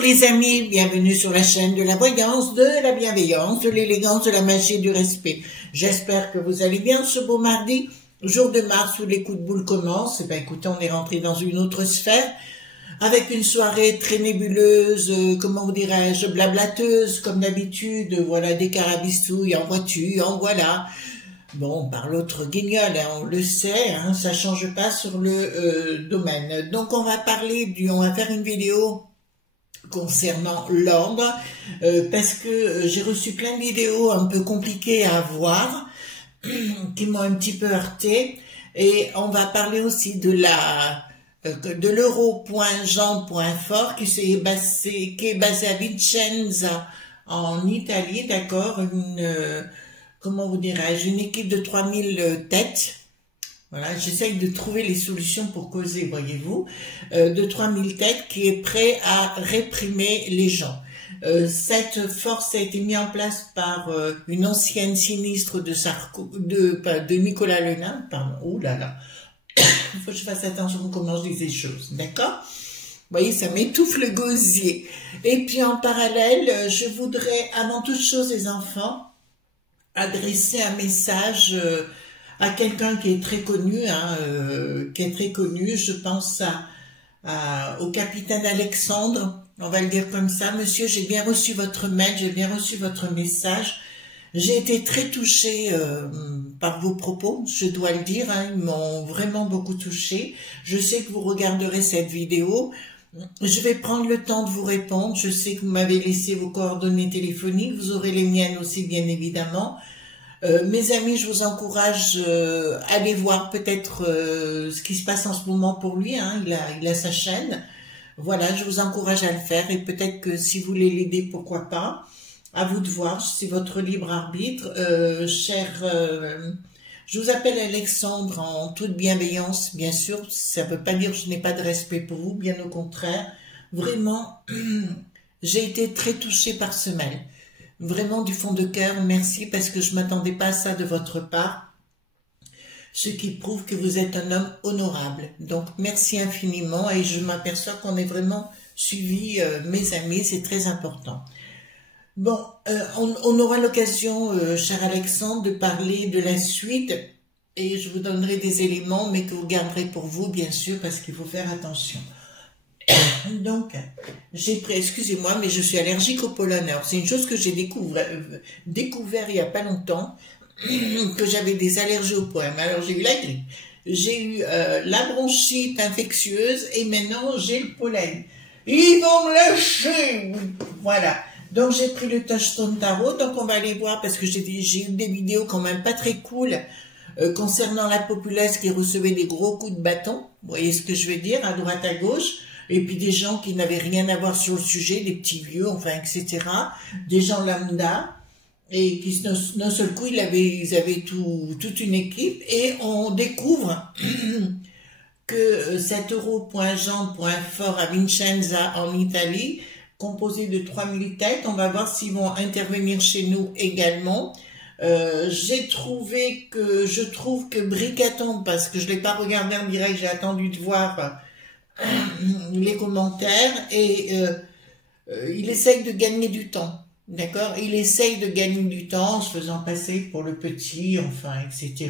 Bonjour les amis, bienvenue sur la chaîne de la voyance, de la bienveillance, de l'élégance, de la magie et du respect. J'espère que vous allez bien ce beau mardi, jour de mars où les coups de boule commencent. Et ben écoutez, on est rentré dans une autre sphère, avec une soirée très nébuleuse, comment vous dirais-je, blablateuse, comme d'habitude, voilà, des carabistouilles en voiture, en voilà. Bon, par l'autre guignol, hein, on le sait, hein, ça change pas sur le domaine. Donc on va on va faire une vidéo concernant l'ordre, parce que j'ai reçu plein de vidéos un peu compliquées à voir, qui m'ont un petit peu heurté, et on va parler aussi de l'euro.jean.fort qui est basé à Vicenza en Italie, d'accord, comment vous dirais-je, une équipe de 3000 têtes. Voilà, j'essaye de trouver les solutions pour causer, voyez-vous, de 3000 têtes qui est prêt à réprimer les gens. Cette force a été mise en place par une ancienne sinistre de Nicolas Lenain, pardon, oh là là, il faut que je fasse attention comment je dis les choses, d'accord? Vous voyez, ça m'étouffe le gosier. Et puis en parallèle, je voudrais, avant toute chose les enfants, adresser un message à quelqu'un qui est très connu, hein, je pense au capitaine Alexandre, on va le dire comme ça. Monsieur, j'ai bien reçu votre mail, j'ai bien reçu votre message, j'ai été très touchée par vos propos, je dois le dire, hein, ils m'ont vraiment beaucoup touchée. Je sais que vous regarderez cette vidéo, je vais prendre le temps de vous répondre. Je sais que vous m'avez laissé vos coordonnées téléphoniques, vous aurez les miennes aussi bien évidemment. Mes amis, je vous encourage à aller voir peut-être ce qui se passe en ce moment pour lui, hein, il a sa chaîne. Voilà, je vous encourage à le faire, et peut-être que si vous voulez l'aider, pourquoi pas. À vous de voir, c'est votre libre arbitre. Je vous appelle Alexandre en toute bienveillance, bien sûr. Ça ne veut pas dire que je n'ai pas de respect pour vous, bien au contraire. Vraiment, j'ai été très touchée par ce mail. Vraiment du fond de cœur, merci, parce que je ne m'attendais pas à ça de votre part. Ce qui prouve que vous êtes un homme honorable. Donc merci infiniment, et je m'aperçois qu'on est vraiment suivi, mes amis, c'est très important. Bon, on aura l'occasion, cher Alexandre, de parler de la suite, et je vous donnerai des éléments, mais que vous garderez pour vous, bien sûr, parce qu'il faut faire attention. Donc, j'ai pris, excusez-moi, mais je suis allergique au pollen. Alors, c'est une chose que j'ai découvert il n'y a pas longtemps, que j'avais des allergies au pollen. Alors, j'ai eu la grippe, j'ai eu la bronchite infectieuse, et maintenant, j'ai le pollen. Ils vont me lâcher, voilà. Donc, j'ai pris le Touchstone Tarot, donc on va aller voir, parce que j'ai eu des vidéos quand même pas très cool, concernant la populace qui recevait des gros coups de bâton, vous voyez ce que je veux dire, à droite, à gauche, et puis des gens qui n'avaient rien à voir sur le sujet, des petits vieux, enfin, etc., des gens lambda, et qui, d'un seul coup, ils avaient toute une équipe, et on découvre que cet euro.jean.fort à Vicenza, en Italie, composé de 3000 têtes, on va voir s'ils vont intervenir chez nous également. Je trouve que Bricaton, parce que je ne l'ai pas regardé en direct, j'ai attendu de voir les commentaires, et il essaye de gagner du temps, d'accord, il essaye de gagner du temps en se faisant passer pour le petit, enfin, etc.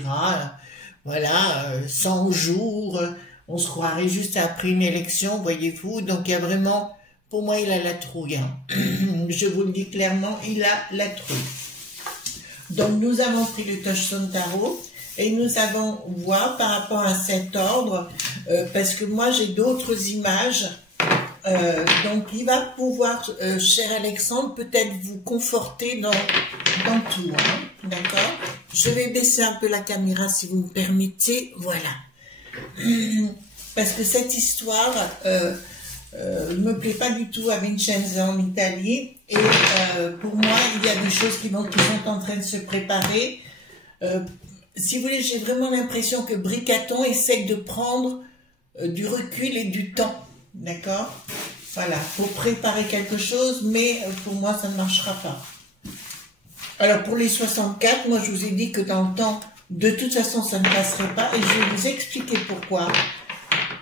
Voilà, 100 jours, on se croirait juste après une élection, voyez-vous. Donc il y a vraiment, pour moi, il a la trouille, hein. Je vous le dis clairement, il a la trouille. Donc nous avons pris le Touchstone Tarot, et nous allons voir par rapport à cet ordre, parce que moi j'ai d'autres images, donc il va pouvoir, cher Alexandre, peut-être vous conforter dans tout, hein, d'accord. Je vais baisser un peu la caméra si vous me permettez, voilà. Parce que cette histoire ne me plaît pas du tout à Vicenza en Italie, et pour moi il y a des choses qui sont en train de se préparer. Si vous voulez, j'ai vraiment l'impression que Bricaton essaye de prendre du recul et du temps, d'accord, voilà, pour préparer quelque chose, mais pour moi ça ne marchera pas. Alors pour les 64, moi je vous ai dit que dans le temps, de toute façon ça ne passerait pas, et je vais vous expliquer pourquoi.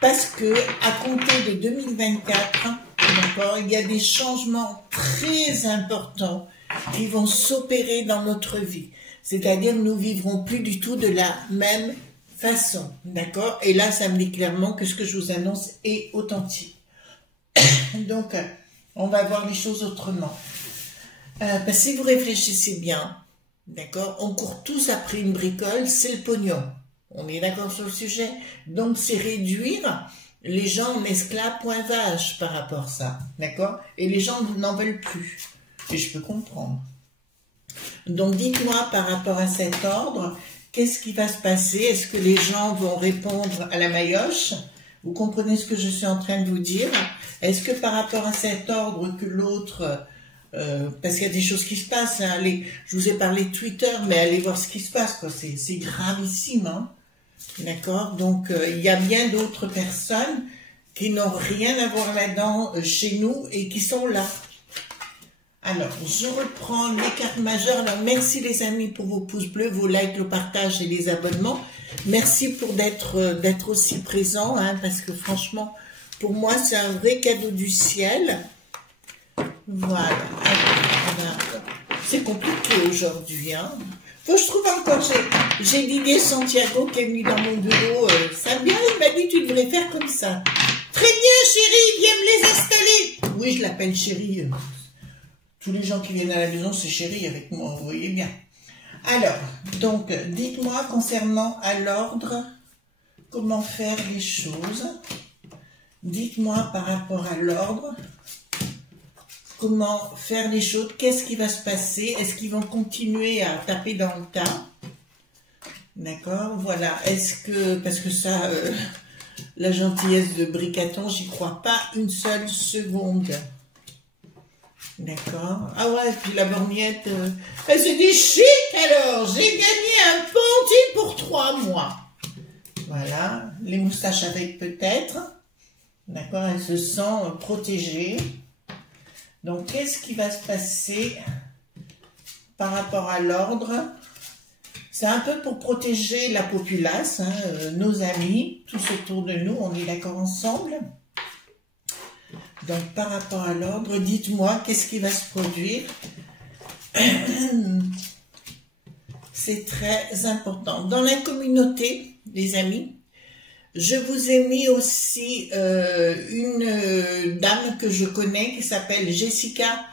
Parce que à compter de 2024, D'accord? Il y a des changements très importants qui vont s'opérer dans notre vie. C'est-à-dire, nous vivrons plus du tout de la même façon. D'accord? Et là, ça me dit clairement que ce que je vous annonce est authentique. Donc, on va voir les choses autrement. Parce que si vous réfléchissez bien, d'accord, on court tous après une bricole, c'est le pognon. On est d'accord sur le sujet? Donc, c'est réduire les gens en esclaves point vache par rapport à ça, d'accord? Et les gens n'en veulent plus. Et je peux comprendre. Donc, dites-moi par rapport à cet ordre, qu'est-ce qui va se passer? Est-ce que les gens vont répondre à la maillotche? Vous comprenez ce que je suis en train de vous dire? Est-ce que par rapport à cet ordre que l'autre... parce qu'il y a des choses qui se passent, hein, je vous ai parlé de Twitter, mais allez voir ce qui se passe, quoi. C'est gravissime, hein. D'accord? Donc, il y a bien d'autres personnes qui n'ont rien à voir là-dedans chez nous et qui sont là. Alors, je reprends les cartes majeures. Alors, merci les amis pour vos pouces bleus, vos likes, le partage et les abonnements. Merci pour d'être aussi présents, hein, parce que franchement, pour moi, c'est un vrai cadeau du ciel. Voilà. C'est compliqué aujourd'hui, hein. Faut que je trouve encore, j'ai Didier Santiago qui est venu dans mon bureau, ça vient, il m'a dit tu devrais faire comme ça. Très bien chérie, viens me les installer. Oui, je l'appelle chérie. Tous les gens qui viennent à la maison, c'est chérie avec moi, vous voyez bien. Alors, donc, dites-moi concernant à l'ordre, comment faire les choses. Dites-moi par rapport à l'ordre, comment faire les choses, qu'est-ce qui va se passer, est-ce qu'ils vont continuer à taper dans le tas? D'accord, voilà, est-ce que, parce que ça, la gentillesse de Bricaton, j'y crois pas une seule seconde. D'accord. Ah ouais, et puis la borgnette, elle se dit chic alors, j'ai gagné un penty pour 3 mois. Voilà, les moustaches avec peut-être. D'accord, elle se sent protégée. Donc, qu'est-ce qui va se passer par rapport à l'ordre? C'est un peu pour protéger la populace, hein, nos amis, tous autour de nous, on est d'accord ensemble. Donc, par rapport à l'ordre, dites-moi, qu'est-ce qui va se produire? C'est très important. Dans la communauté, les amis, je vous ai mis aussi une dame que je connais qui s'appelle Jessica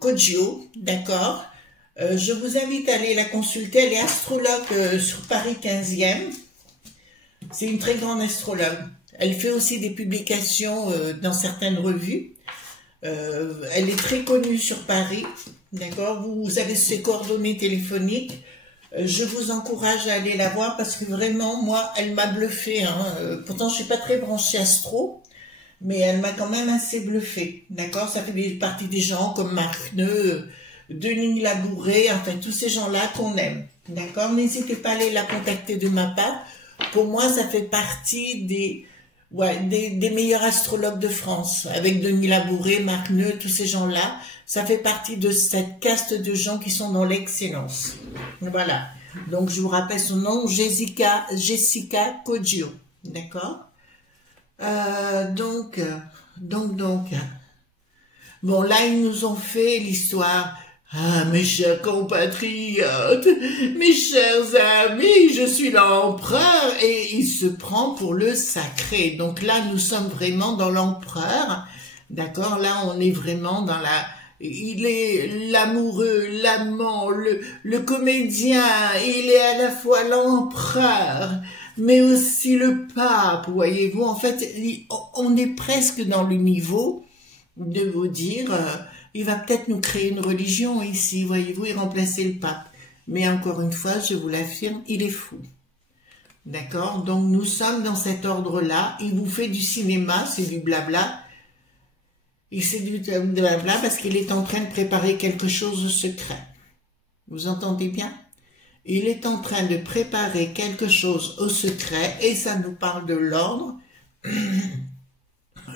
Coggio, d'accord? Je vous invite à aller la consulter, elle est astrologue sur Paris 15e. C'est une très grande astrologue. Elle fait aussi des publications dans certaines revues. Elle est très connue sur Paris, d'accord? Vous avez ses coordonnées téléphoniques. Je vous encourage à aller la voir parce que vraiment, moi, elle m'a bluffé. Hein. Pourtant, je suis pas très branchée astro, mais elle m'a quand même assez bluffé, d'accord? Ça fait partie des gens comme Marc Neu, Denis Labouré, enfin tous ces gens-là qu'on aime, d'accord? N'hésitez pas à aller la contacter de ma part. Pour moi, ça fait partie des meilleurs astrologues de France, avec Denis Labouré, Marc Neu, tous ces gens-là. Ça fait partie de cette caste de gens qui sont dans l'excellence. Voilà. Donc, je vous rappelle son nom, Jessica Coggio. D'accord? Donc. Bon, là, ils nous ont fait l'histoire. Ah, mes chers compatriotes, mes chers amis, je suis l'empereur et il se prend pour le sacré. Donc là, nous sommes vraiment dans l'empereur. D'accord? Là, on est vraiment dans la... Il est l'amoureux, l'amant, le comédien, il est à la fois l'empereur, mais aussi le pape, voyez-vous. En fait, on est presque dans le niveau de vous dire, il va peut-être nous créer une religion ici, voyez-vous, et remplacer le pape. Mais encore une fois, je vous l'affirme, il est fou. D'accord? Donc nous sommes dans cet ordre-là. Il vous fait du cinéma, c'est du blabla. Et c'est du blabla parce qu'il est en train de préparer quelque chose de secret. Vous entendez bien? Il est en train de préparer quelque chose au secret et ça nous parle de l'ordre.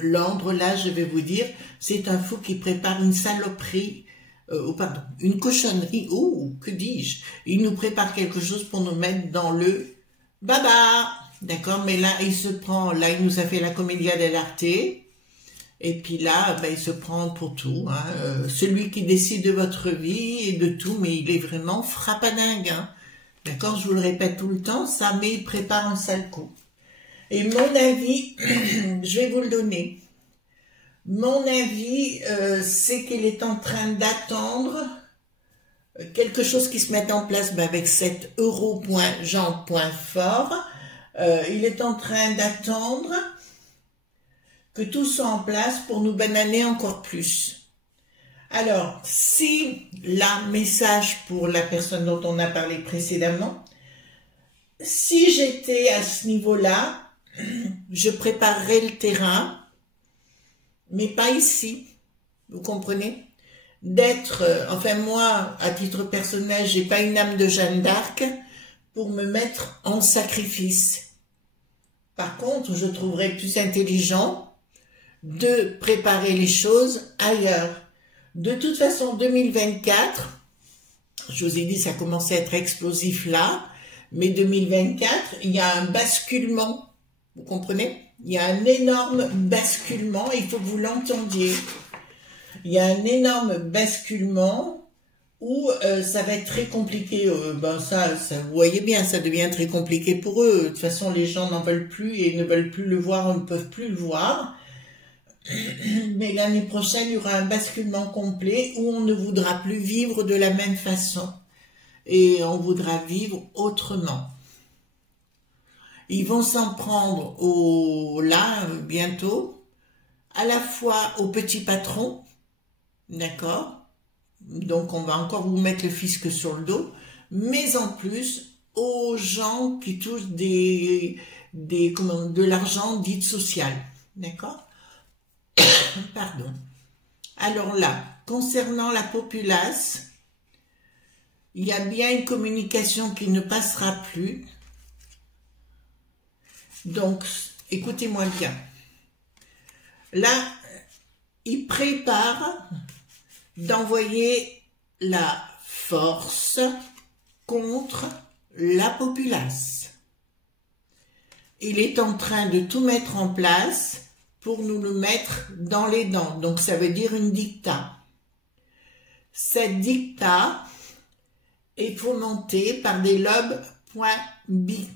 L'ordre, là, je vais vous dire, c'est un fou qui prépare une saloperie, une cochonnerie, que dis-je? Il nous prépare quelque chose pour nous mettre dans le baba, d'accord? Mais là, il se prend, là, il nous a fait la Commedia dell'arte, Et puis là, ben, il se prend pour tout. Hein. Celui qui décide de votre vie et de tout, mais il est vraiment frappadingue. Hein. D'accord, je vous le répète tout le temps, ça, mais il prépare un sale coup. Et mon avis, je vais vous le donner. Mon avis, c'est qu'il est en train d'attendre quelque chose qui se mette en place ben, avec cet euro.jean.fort. Il est en train d'attendre que tout soit en place pour nous bananer encore plus. Alors, si là, message pour la personne dont on a parlé précédemment, si j'étais à ce niveau-là, je préparerais le terrain, mais pas ici, vous comprenez? D'être, enfin moi, à titre personnel, j'ai pas une âme de Jeanne d'Arc pour me mettre en sacrifice. Par contre, je trouverais plus intelligent de préparer les choses ailleurs. De toute façon, 2024, je vous ai dit, ça commençait à être explosif là, mais 2024, il y a un basculement, vous comprenez? Il y a un énorme basculement, il faut que vous l'entendiez. Il y a un énorme basculement où ça va être très compliqué. Ben ça, vous voyez bien, ça devient très compliqué pour eux. De toute façon, les gens n'en veulent plus et ne veulent plus le voir, ne peuvent plus le voir. Mais l'année prochaine, il y aura un basculement complet où on ne voudra plus vivre de la même façon. Et on voudra vivre autrement. Ils vont s'en prendre bientôt, à la fois aux petits patrons, d'accord? Donc on va encore vous mettre le fisc sur le dos, mais en plus aux gens qui touchent de l'argent dit social, d'accord? Pardon. Alors là, concernant la populace, il y a bien une communication qui ne passera plus. Donc, écoutez-moi bien. Là, il prépare d'envoyer la force contre la populace. Il est en train de tout mettre en place pour nous le mettre dans les dents. Donc, ça veut dire une dicta. Cette dicta est fomentée par des lobes.bi.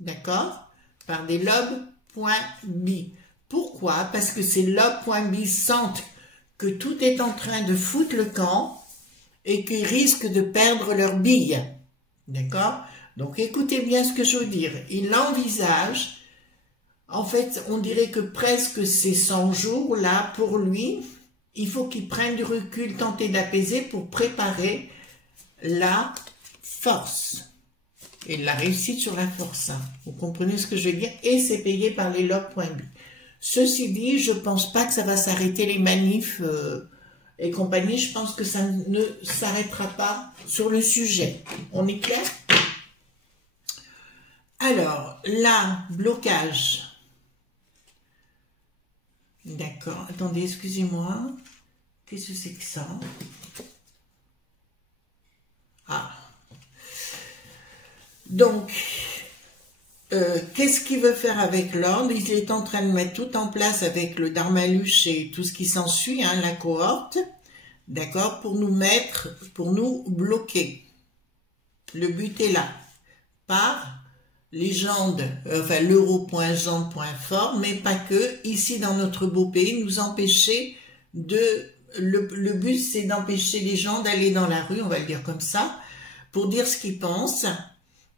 D'accord? Par des lobes.bi. Pourquoi? Parce que ces lobes.bi sentent que tout est en train de foutre le camp et qu'ils risquent de perdre leur bille. D'accord? Donc écoutez bien ce que je veux dire. Il envisage, en fait, on dirait que presque ces 100 jours, là, pour lui, il faut qu'il prenne du recul, tenter d'apaiser pour préparer la force. Et la réussite sur la force. Hein. Vous comprenez ce que je veux dire? Et c'est payé par les lobes.bi. Ceci dit, je pense pas que ça va s'arrêter les manifs et compagnie. Je pense que ça ne s'arrêtera pas sur le sujet. On est clair? Alors, là, blocage. D'accord. Attendez, excusez-moi. Qu'est-ce que c'est que ça? Ah. Donc, qu'est-ce qu'il veut faire avec l'ordre? Il est en train de mettre tout en place avec le Darmaluche et tout ce qui s'ensuit, hein, la cohorte, d'accord, pour nous bloquer. Le but est là, par légende, enfin l'euro.jean.fort, mais pas que, ici dans notre beau pays, nous empêcher le but c'est d'empêcher les gens d'aller dans la rue, on va le dire comme ça, pour dire ce qu'ils pensent.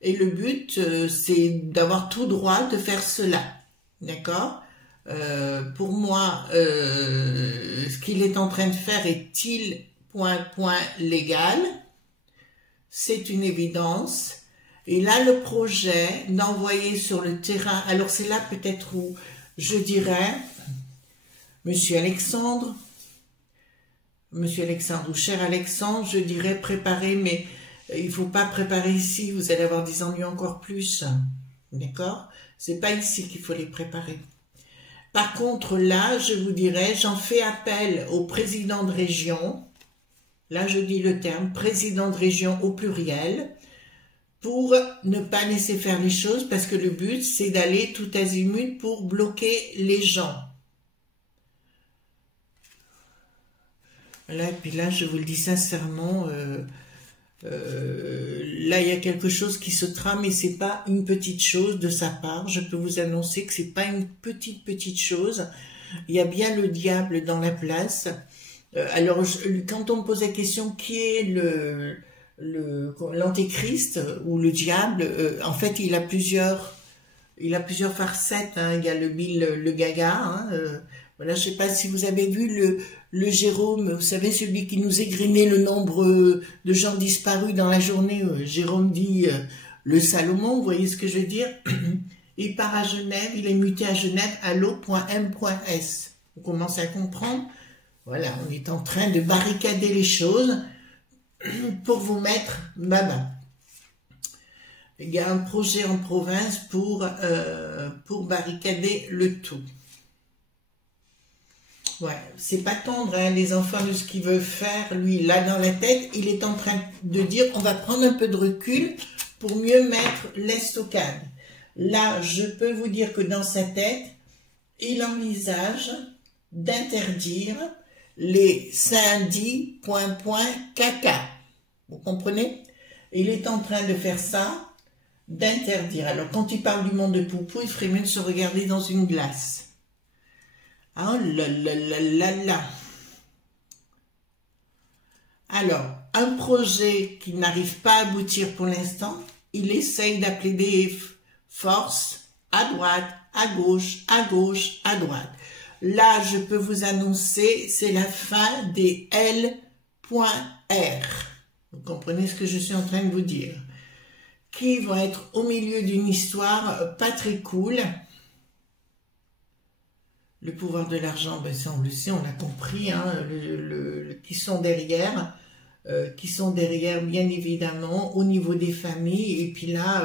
Et le but, c'est d'avoir tout droit de faire cela. D'accord? Pour moi, ce qu'il est en train de faire est-il légal? C'est une évidence. Et là, le projet d'envoyer sur le terrain, alors c'est là peut-être où je dirais, Monsieur Alexandre ou cher Alexandre, je dirais préparer, mais il ne faut pas préparer ici, vous allez avoir des ennuis encore plus. D'accord? C'est pas ici qu'il faut les préparer. Par contre, là, je vous dirais, j'en fais appel au président de région. Là, je dis le terme, président de région au pluriel, pour ne pas laisser faire les choses, parce que le but, c'est d'aller tout azimut pour bloquer les gens. Voilà, et puis là, je vous le dis sincèrement, là, il y a quelque chose qui se trame et c'est pas une petite chose de sa part. Je peux vous annoncer que c'est pas une petite chose. Il y a bien le diable dans la place. Alors, quand on me pose la question qui est l'antéchrist ou le diable, en fait, il a plusieurs facettes. Hein. Il y a le Bill le Gaga. Hein, voilà, je sais pas si vous avez vu le Jérôme, vous savez, celui qui nous égrenait le nombre de gens disparus dans la journée. Jérôme dit le Salomon, vous voyez ce que je veux dire? Il part à Genève, il est muté à Genève à l'eau.m.s. Vous commencez à comprendre? Voilà, on est en train de barricader les choses pour vous mettre baba. Il y a un projet en province pour barricader le tout. Ouais, c'est pas tendre, hein, les enfants, de ce qu'il veut faire, lui, là dans la tête, il est en train de dire on va prendre un peu de recul pour mieux mettre l'estocade. Là, je peux vous dire que dans sa tête, il envisage d'interdire les syndis, caca. Vous comprenez? Il est en train de faire ça, d'interdire. Alors, quand il parle du monde de Poupou, il ferait mieux de se regarder dans une glace. Oh là là là là là. Alors, un projet qui n'arrive pas à aboutir pour l'instant, il essaye d'appeler des forces à droite, à gauche, à gauche, à droite. Là, je peux vous annoncer, c'est la fin des L.R. Vous comprenez ce que je suis en train de vous dire? Qui vont être au milieu d'une histoire pas très cool. Le pouvoir de l'argent, ben ça on le sait, on l'a compris, hein, qui sont derrière bien évidemment au niveau des familles, et puis là,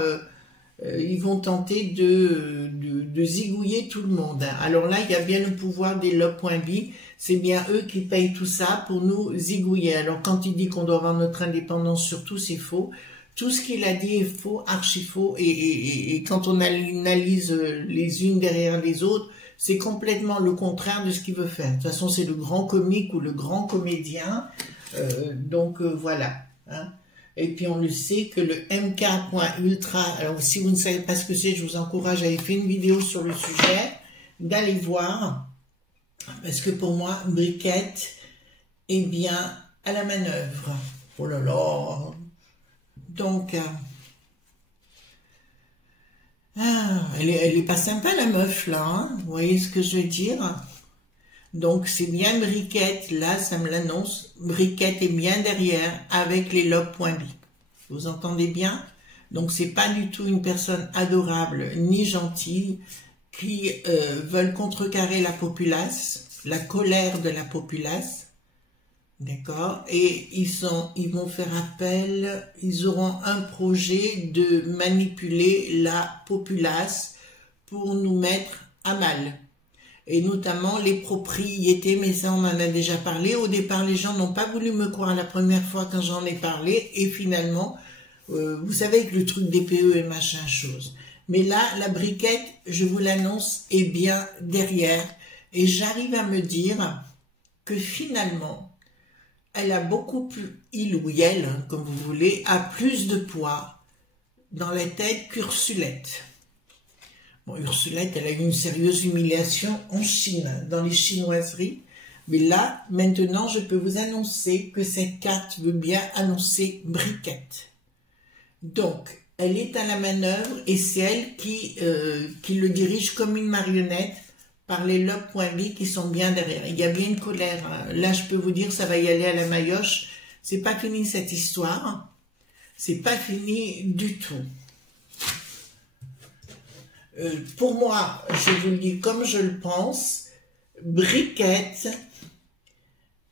ils vont tenter de zigouiller tout le monde. Alors là, il y a bien le pouvoir des lob.bi, c'est bien eux qui payent tout ça pour nous zigouiller. Alors quand il dit qu'on doit avoir notre indépendance, surtout c'est faux. Tout ce qu'il a dit est faux, archi faux, et quand on analyse les unes derrière les autres, c'est complètement le contraire de ce qu'il veut faire. De toute façon, c'est le grand comique ou le grand comédien. Donc, voilà. Hein. Et puis, on le sait que le MK.ultra, alors si vous ne savez pas ce que c'est, je vous encourage, j'avais fait une vidéo sur le sujet, d'aller voir. Parce que pour moi, Briquette est bien à la manœuvre. Oh là là. Donc... elle est pas sympa la meuf là, hein, vous voyez ce que je veux dire? Donc c'est bien Briquette, là ça me l'annonce, Briquette est bien derrière avec les lob.bi. Vous entendez bien? Donc c'est pas du tout une personne adorable ni gentille qui veulent contrecarrer la populace, la colère de la populace. D'accord, et ils vont faire appel, ils auront un projet de manipuler la populace pour nous mettre à mal. Et notamment les propriétés, mais ça on en a déjà parlé. Au départ, les gens n'ont pas voulu me croire la première fois quand j'en ai parlé, et finalement, vous savez que le truc des PE et machin chose. Mais là, la Briquette, je vous l'annonce, est bien derrière, et j'arrive à me dire que finalement, elle a beaucoup plus, il ou elle, hein, comme vous voulez, a plus de poids dans la tête qu'Ursulette. Bon, Ursulette, elle a eu une sérieuse humiliation en Chine, dans les chinoiseries. Mais là, maintenant, je peux vous annoncer que cette carte veut bien annoncer Briquette. Donc, elle est à la manœuvre et c'est elle qui le dirige comme une marionnette par les lob.bi qui sont bien derrière. Il y a bien une colère. Là, je peux vous dire, ça va y aller à la maillotche. C'est pas fini cette histoire. C'est pas fini du tout. Pour moi, je vous le dis comme je le pense, Briquette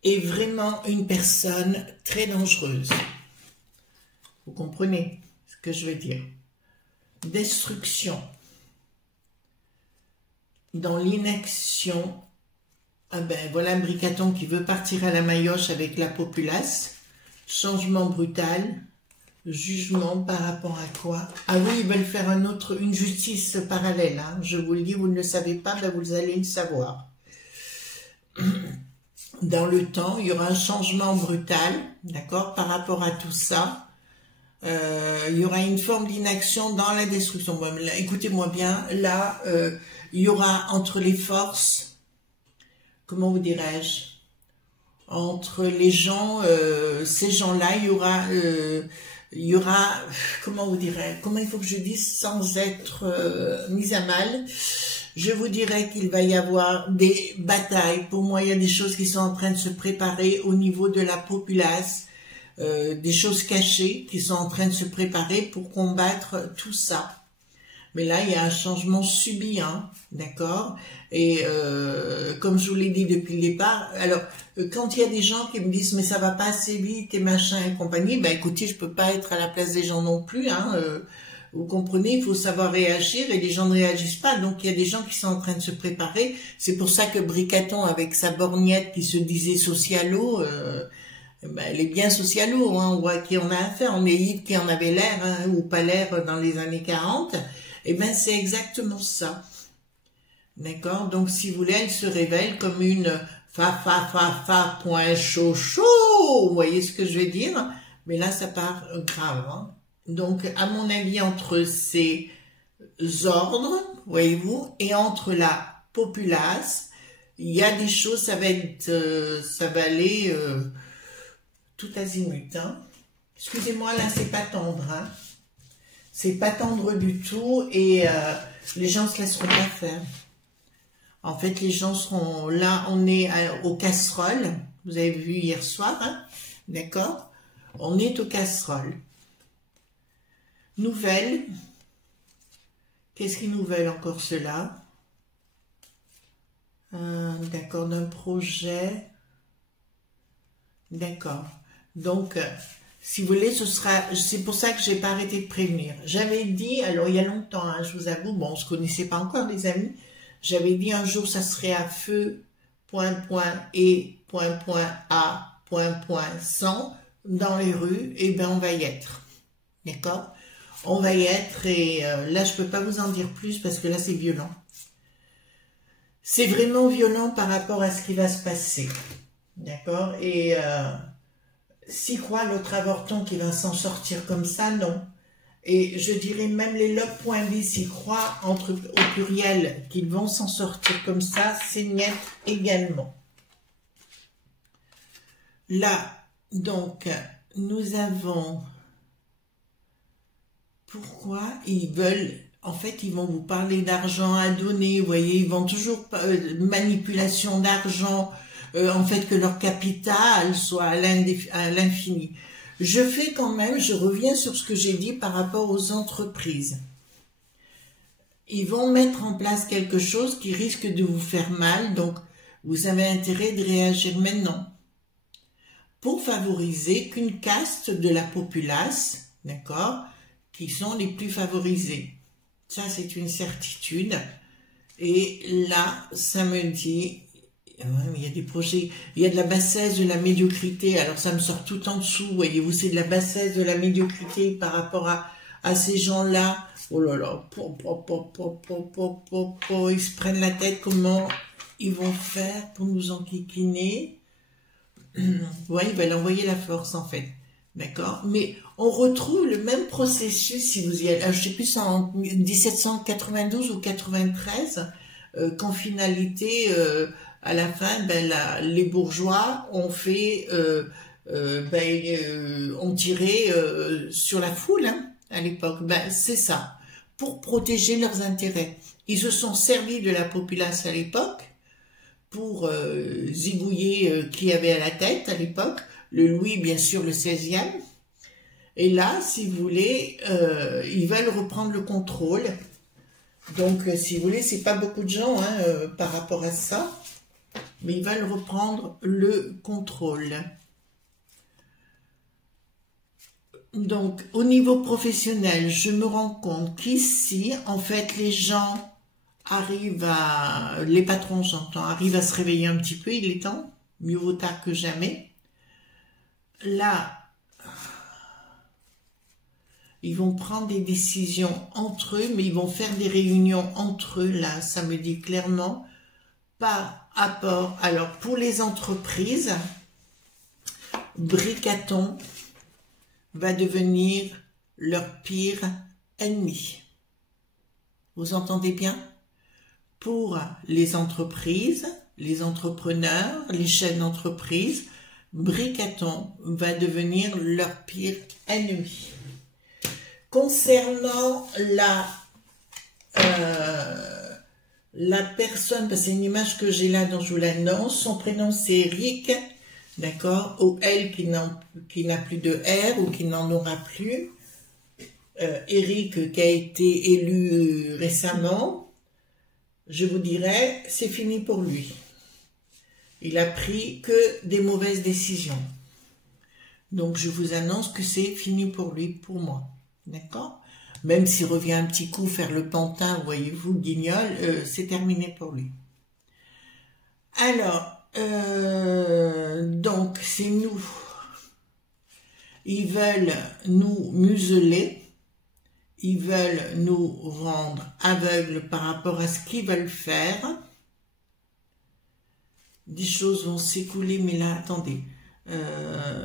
est vraiment une personne très dangereuse. Vous comprenez ce que je veux dire? Destruction. Dans l'inaction, ah ben voilà un bricaton qui veut partir à la maillotche avec la populace, changement brutal, jugement par rapport à quoi? Ah oui, ils veulent faire une justice parallèle, hein. Je vous le dis, vous ne le savez pas, ben vous allez le savoir. dans le temps, il y aura un changement brutal, d'accord, par rapport à tout ça. Il y aura une forme d'inaction dans la destruction. Bon, écoutez-moi bien, là, il y aura entre les forces, comment vous dirais-je, entre les gens, ces gens-là, il y aura, comment vous dirais, comment il faut que je dise sans être mise à mal. Je vous dirais qu'il va y avoir des batailles. Pour moi, il y a des choses qui sont en train de se préparer au niveau de la populace, des choses cachées qui sont en train de se préparer pour combattre tout ça. Mais là, il y a un changement subi, hein, d'accord? Et comme je vous l'ai dit depuis le départ, alors, quand il y a des gens qui me disent « mais ça va pas assez vite et machin et compagnie », ben écoutez, je peux pas être à la place des gens non plus, hein, vous comprenez, il faut savoir réagir et les gens ne réagissent pas. Donc, il y a des gens qui sont en train de se préparer. C'est pour ça que Bricaton, avec sa borgnette qui se disait socialo, ben, elle est bien socialo, hein, on voit à qui on a affaire. On est Yves qui en avait l'air, hein, ou pas l'air dans les années 40. Et ben, c'est exactement ça. D'accord? Donc, si vous voulez, elle se révèle comme une fa, point chaud, chaud. Vous voyez ce que je veux dire? Mais là, ça part grave, hein. Donc, à mon avis, entre ces ordres, voyez-vous, et entre la populace, il y a des choses, ça va aller tout azimut, hein. Excusez-moi, là, c'est pas tendre, hein. C'est pas tendre du tout, et les gens se laisseront pas faire. En fait, les gens seront là, on est aux casseroles, vous avez vu hier soir, hein, d'accord? On est aux casseroles. Nouvelles. Qu'est-ce qu'ils nous veulent encore cela? D'accord, d'un projet. D'accord. Donc, si vous voulez, ce sera. C'est pour ça que j'ai pas arrêté de prévenir. J'avais dit, alors il y a longtemps, hein, je vous avoue, bon, on se connaissait pas encore, les amis. J'avais dit un jour, ça serait à feu, et, a, sans, dans les rues, et ben on va y être. D'accord? On va y être, et là, je peux pas vous en dire plus, parce que là, c'est violent. C'est vraiment violent par rapport à ce qui va se passer. D'accord? Et s'y croit l'autre avorton qui va s'en sortir comme ça, non. Et je dirais même les lobes.b s'y croient au pluriel qu'ils vont s'en sortir comme ça, c'est niet également. Là, donc, nous avons... Pourquoi ils veulent... En fait, ils vont vous parler d'argent à donner, vous voyez, ils vont toujours manipulation d'argent, en fait que leur capital soit à l'infini. Je fais quand même, je reviens sur ce que j'ai dit par rapport aux entreprises. Ils vont mettre en place quelque chose qui risque de vous faire mal, donc vous avez intérêt de réagir maintenant. Pour favoriser qu'une caste de la populace, d'accord, qui sont les plus favorisés. Ça, c'est une certitude. Et là, ça me dit... Il y a des projets, il y a de la bassesse, de la médiocrité, alors ça me sort tout en dessous, voyez-vous, c'est de la bassesse, de la médiocrité par rapport à ces gens-là. Oh là là, ils se prennent la tête, comment ils vont faire pour nous enquiquiner. Ouais, ils veulent envoyer la force en fait, d'accord? Mais on retrouve le même processus, si vous y allez, je ne sais plus, en 1792 ou 93, qu'en finalité... à la fin, ben, les bourgeois ont fait, ont tiré sur la foule, hein, à l'époque. Ben, c'est ça, pour protéger leurs intérêts. Ils se sont servis de la populace à l'époque pour zigouiller qui avait à la tête à l'époque, le Louis, bien sûr, le 16e. Et là, si vous voulez, ils veulent reprendre le contrôle. Donc, si vous voulez, c'est pas beaucoup de gens hein, par rapport à ça. Mais ils veulent reprendre le contrôle. Donc, au niveau professionnel, je me rends compte qu'ici, en fait, les gens arrivent à... Les patrons, j'entends, arrivent à se réveiller un petit peu, il est temps. Mieux vaut tard que jamais. Là, ils vont prendre des décisions entre eux, mais ils vont faire des réunions entre eux, là, ça me dit clairement, pas apport. Alors, pour les entreprises, Bricaton va devenir leur pire ennemi. Vous entendez bien? Pour les entreprises, les entrepreneurs, les chefs d'entreprise, Bricaton va devenir leur pire ennemi. Concernant la personne, parce que c'est une image que j'ai là dont je vous l'annonce, son prénom c'est Eric, d'accord, ou elle qui n'a plus de R ou qui n'en aura plus. Eric qui a été élu récemment, je vous dirais, c'est fini pour lui. Il a pris que des mauvaises décisions. Donc je vous annonce que c'est fini pour lui, pour moi. D'accord? Même s'il revient un petit coup faire le pantin, voyez-vous, guignol, c'est terminé pour lui. Alors, donc c'est nous. Ils veulent nous museler. Ils veulent nous rendre aveugles par rapport à ce qu'ils veulent faire. Des choses vont s'écouler, mais là, attendez.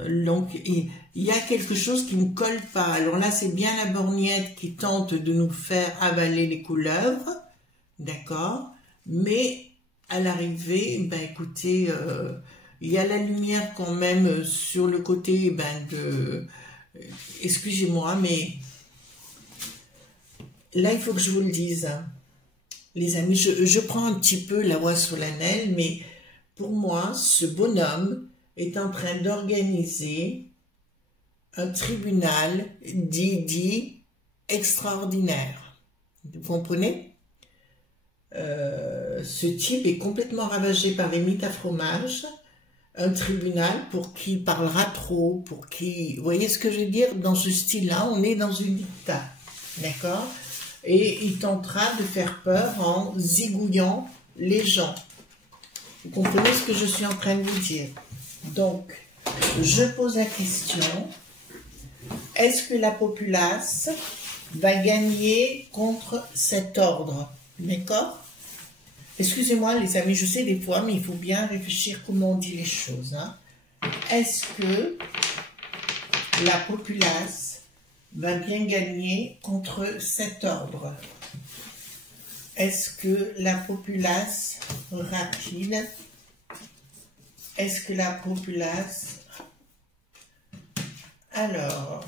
Donc, il y a quelque chose qui ne colle pas. Alors là, c'est bien la borgnette qui tente de nous faire avaler les couleuvres. D'accord? Mais à l'arrivée, ben écoutez, il y a la lumière quand même sur le côté de... Excusez-moi, mais... Là, il faut que je vous le dise, hein. Les amis, je prends un petit peu la voix solennelle, mais pour moi, ce bonhomme est en train d'organiser un tribunal dit extraordinaire. Vous comprenez? Ce type est complètement ravagé par les mythes à fromage. Un tribunal pour qui parlera trop, pour qui... Vous voyez ce que je veux dire? Dans ce style-là, on est dans une dictature. D'accord? Et il tentera de faire peur en zigouillant les gens. Vous comprenez ce que je suis en train de vous dire? Donc, je pose la question, est-ce que la populace va gagner contre cet ordre? D'accord? Excusez-moi les amis, je sais des fois, mais il faut bien réfléchir comment on dit les choses. Hein. Est-ce que la populace va bien gagner contre cet ordre? Est-ce que la populace rapide, est-ce que la populace... Alors,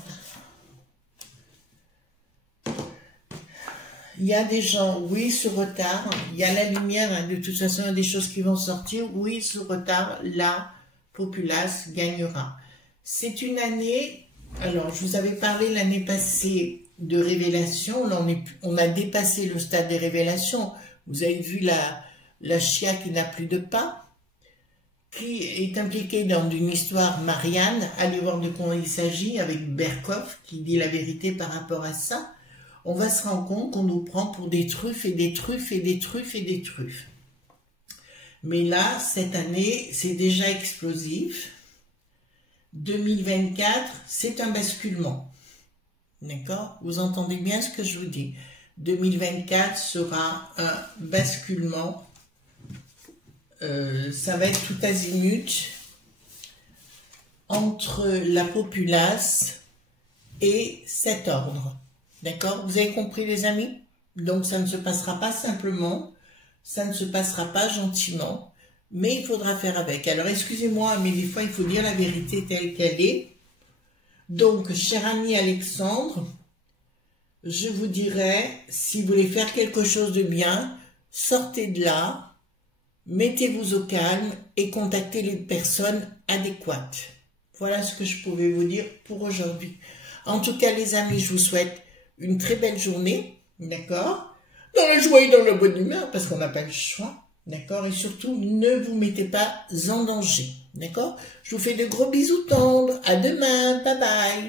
il y a des gens, oui, sur retard, il y a la lumière, hein, de toute façon, il y a des choses qui vont sortir, oui, sur retard, la populace gagnera. C'est une année... Alors, je vous avais parlé l'année passée de révélation. Là, on a dépassé le stade des révélations. Vous avez vu la chia qui n'a plus de pas, qui est impliquée dans une histoire Marianne. Allez voir de quoi il s'agit avec Berkoff qui dit la vérité par rapport à ça. On va se rendre compte qu'on nous prend pour des truffes et des truffes et des truffes et des truffes. Mais là, cette année, c'est déjà explosif. 2024, c'est un basculement. D'accord? Vous entendez bien ce que je vous dis. 2024 sera un basculement. Ça va être tout azimut entre la populace et cet ordre. D'accord? Vous avez compris les amis? Donc ça ne se passera pas simplement, ça ne se passera pas gentiment. Mais il faudra faire avec. Alors, excusez-moi, mais des fois, il faut dire la vérité telle qu'elle est. Donc, cher ami Alexandre, je vous dirais, si vous voulez faire quelque chose de bien, sortez de là, mettez-vous au calme et contactez les personnes adéquates. Voilà ce que je pouvais vous dire pour aujourd'hui. En tout cas, les amis, je vous souhaite une très belle journée, d'accord? Dans la joie et dans la bonne humeur, parce qu'on n'a pas le choix. D'accord? Et surtout, ne vous mettez pas en danger. D'accord? Je vous fais de gros bisous tendres. À demain. Bye bye.